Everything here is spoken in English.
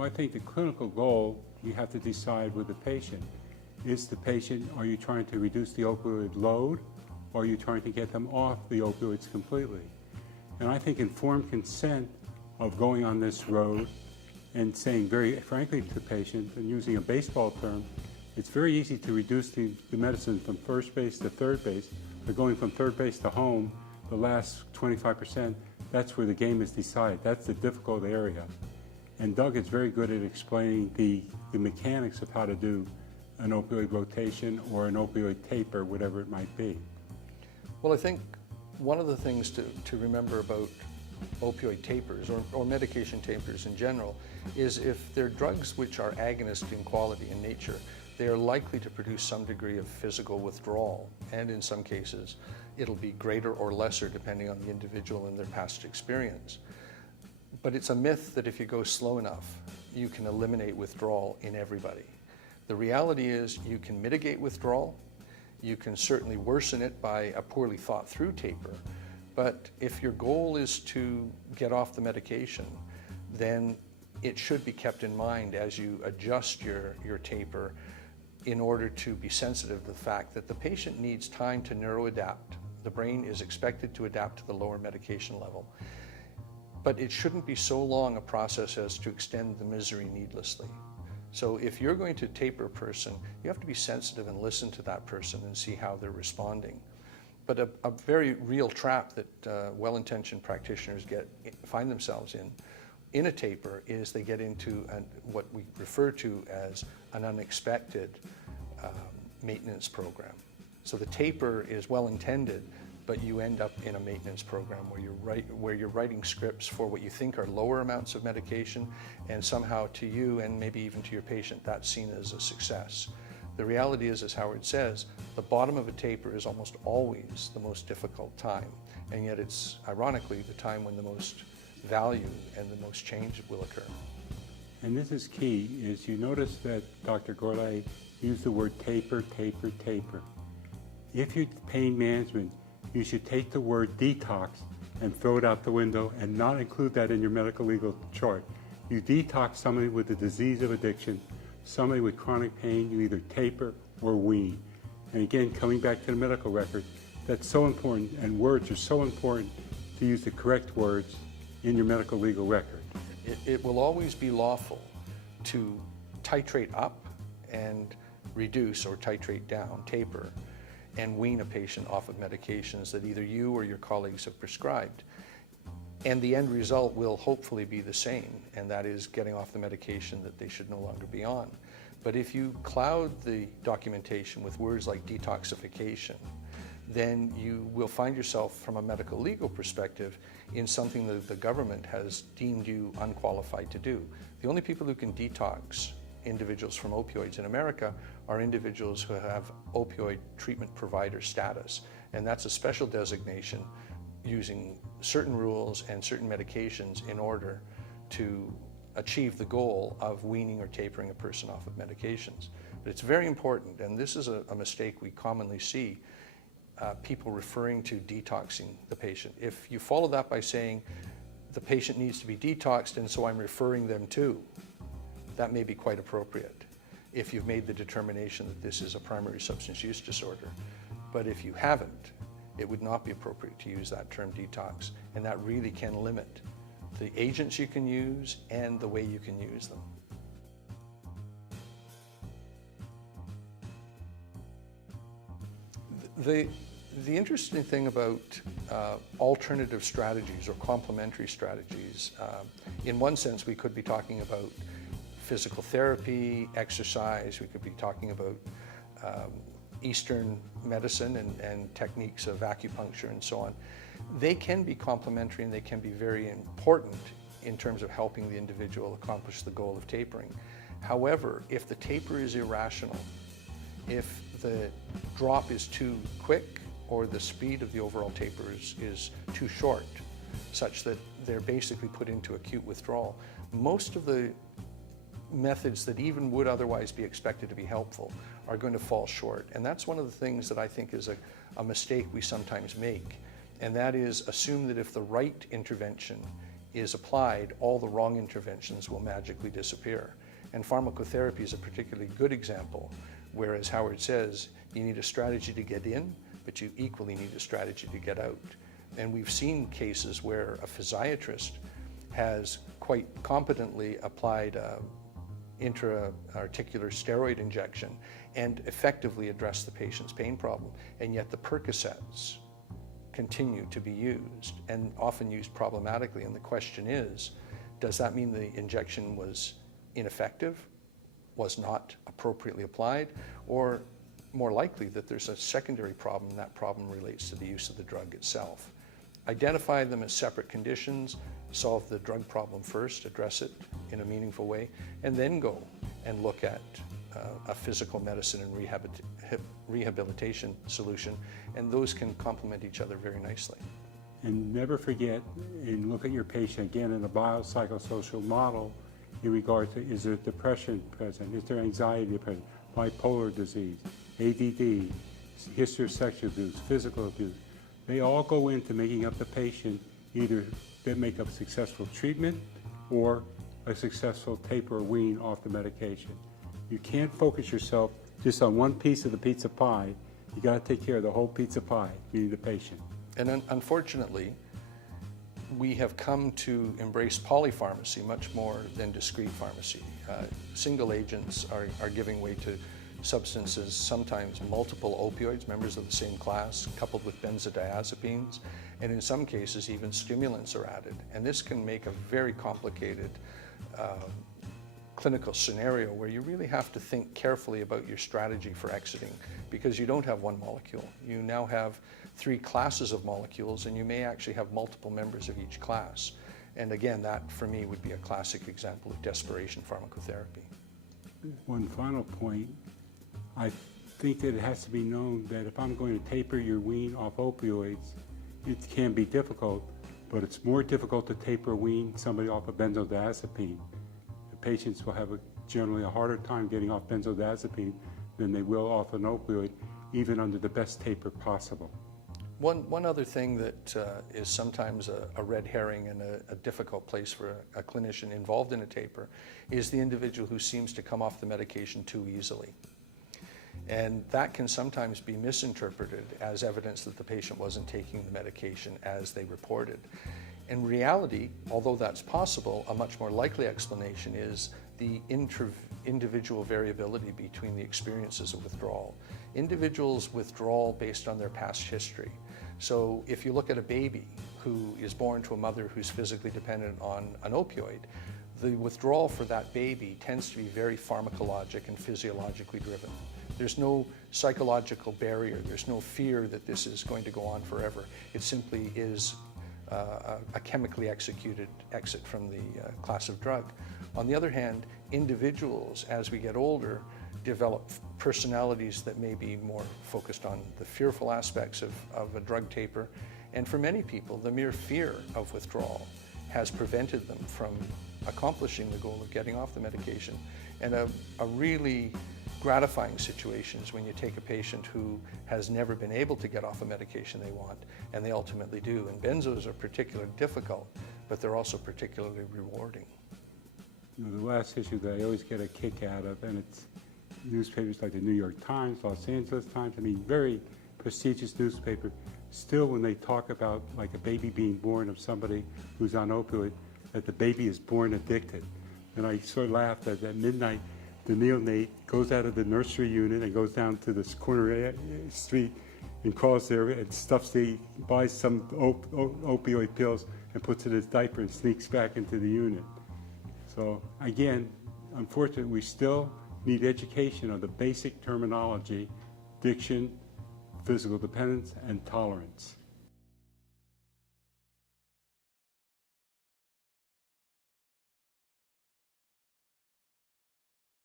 Well, I think the clinical goal, you have to decide with the patient. Is the patient, are you trying to reduce the opioid load, or are you trying to get them off the opioids completely? And I think informed consent of going on this road and saying very frankly to the patient, and using a baseball term, it's very easy to reduce the medicine from first base to third base, but going from third base to home, the last 25%, that's where the game is decided. That's the difficult area. And Doug is very good at explaining the mechanics of how to do an opioid rotation or an opioid taper, whatever it might be. Well, I think one of the things to remember about opioid tapers or medication tapers in general is if they're drugs which are agonist in quality and nature, they are likely to produce some degree of physical withdrawal, and in some cases it'll be greater or lesser depending on the individual and their past experience. But it's a myth that if you go slow enough, you can eliminate withdrawal in everybody. The reality is you can mitigate withdrawal, you can certainly worsen it by a poorly thought through taper, but if your goal is to get off the medication, then it should be kept in mind as you adjust your taper in order to be sensitive to the fact that the patient needs time to neuroadapt. The brain is expected to adapt to the lower medication level. But it shouldn't be so long a process as to extend the misery needlessly. So if you're going to taper a person, you have to be sensitive and listen to that person and see how they're responding. But a very real trap that well-intentioned practitioners find themselves in a taper is they get into what we refer to as an unexpected maintenance program. So the taper is well-intended, but you end up in a maintenance program where you're writing scripts for what you think are lower amounts of medication, and somehow to you and maybe even to your patient, that's seen as a success. The reality is, as Howard says, the bottom of a taper is almost always the most difficult time, and yet it's ironically the time when the most value and the most change will occur. And this is key, is you notice that Dr. Gourlay used the word taper, taper, taper. If you're pain management, you should take the word detox and throw it out the window and not include that in your medical legal chart. You detox somebody with a disease of addiction, somebody with chronic pain, you either taper or wean. And again, coming back to the medical record, that's so important, and words are so important to use the correct words in your medical legal record. It will always be lawful to titrate up and reduce or titrate down, taper, and wean a patient off of medications that either you or your colleagues have prescribed. And the end result will hopefully be the same, and that is getting off the medication that they should no longer be on. But if you cloud the documentation with words like detoxification, then you will find yourself from a medical legal perspective in something that the government has deemed you unqualified to do. The only people who can detox individuals from opioids in America are individuals who have opioid treatment provider status, and that's a special designation using certain rules and certain medications in order to achieve the goal of weaning or tapering a person off of medications. But it's very important, and this is a mistake we commonly see, people referring to detoxing the patient. If you follow that by saying the patient needs to be detoxed and so I'm referring them to, that may be quite appropriate if you've made the determination that this is a primary substance use disorder. But if you haven't, it would not be appropriate to use that term detox, and that really can limit the agents you can use and the way you can use them. The interesting thing about alternative strategies or complementary strategies, in one sense we could be talking about physical therapy, exercise, we could be talking about Eastern medicine and techniques of acupuncture and so on. They can be complementary and they can be very important in terms of helping the individual accomplish the goal of tapering. However, if the taper is irrational, if the drop is too quick or the speed of the overall taper is too short, such that they're basically put into acute withdrawal, most of the methods that even would otherwise be expected to be helpful are going to fall short. And that's one of the things that I think is a mistake we sometimes make, and that is assume that if the right intervention is applied, all the wrong interventions will magically disappear. And pharmacotherapy is a particularly good example, where, as Howard says, you need a strategy to get in, but you equally need a strategy to get out. And we've seen cases where a physiatrist has quite competently applied intra-articular steroid injection and effectively addressed the patient's pain problem, and yet the Percocets continue to be used, and often used problematically. And the question is, does that mean the injection was ineffective, was not appropriately applied, or more likely that there's a secondary problem, and that problem relates to the use of the drug itself? Identify them as separate conditions, solve the drug problem first, address it in a meaningful way, and then go and look at a physical medicine and rehabilitation solution, and those can complement each other very nicely. And never forget, and look at your patient again in a biopsychosocial model in regard to, is there depression present, is there anxiety present, bipolar disease, ADD, history of sexual abuse, physical abuse. They all go into making up the patient, either that make up successful treatment or a successful taper or wean off the medication. You can't focus yourself just on one piece of the pizza pie. You got to take care of the whole pizza pie, meaning the patient. And unfortunately, we have come to embrace polypharmacy much more than discrete pharmacy. Single agents are giving way to substances, sometimes multiple opioids, members of the same class, coupled with benzodiazepines, and in some cases even stimulants are added. And this can make a very complicated clinical scenario where you really have to think carefully about your strategy for exiting, because you don't have one molecule. You now have 3 classes of molecules, and you may actually have multiple members of each class. And again, that for me would be a classic example of desperation pharmacotherapy. One final point, I think that it has to be known that if I'm going to taper your wean off opioids, it can be difficult, but it's more difficult to taper or wean somebody off of benzodiazepine. The patients will have generally a harder time getting off benzodiazepine than they will off an opioid, even under the best taper possible. One other thing that is sometimes a red herring and a difficult place for a clinician involved in a taper is the individual who seems to come off the medication too easily. And that can sometimes be misinterpreted as evidence that the patient wasn't taking the medication as they reported. In reality, although that's possible, a much more likely explanation is the individual variability between the experiences of withdrawal. Individuals withdraw based on their past history. So if you look at a baby who is born to a mother who's physically dependent on an opioid, the withdrawal for that baby tends to be very pharmacologic and physiologically driven. There's no psychological barrier. There's no fear that this is going to go on forever. It simply is a chemically executed exit from the class of drug. On the other hand, individuals, as we get older, develop personalities that may be more focused on the fearful aspects of a drug taper. And for many people, the mere fear of withdrawal has prevented them from accomplishing the goal of getting off the medication. And a really gratifying situation is when you take a patient who has never been able to get off a medication they want, and they ultimately do. And benzos are particularly difficult, but they're also particularly rewarding. You know, the last issue that I always get a kick out of, and it's newspapers like the New York Times, Los Angeles Times, I mean, very prestigious newspaper, still when they talk about like a baby being born of somebody who's on opioid, that the baby is born addicted. And I sort of laughed at midnight, the neonate goes out of the nursery unit and goes down to this corner street and crawls there and buys some opioid pills and puts it in his diaper and sneaks back into the unit. So again, unfortunately, we still need education on the basic terminology, addiction, physical dependence, and tolerance.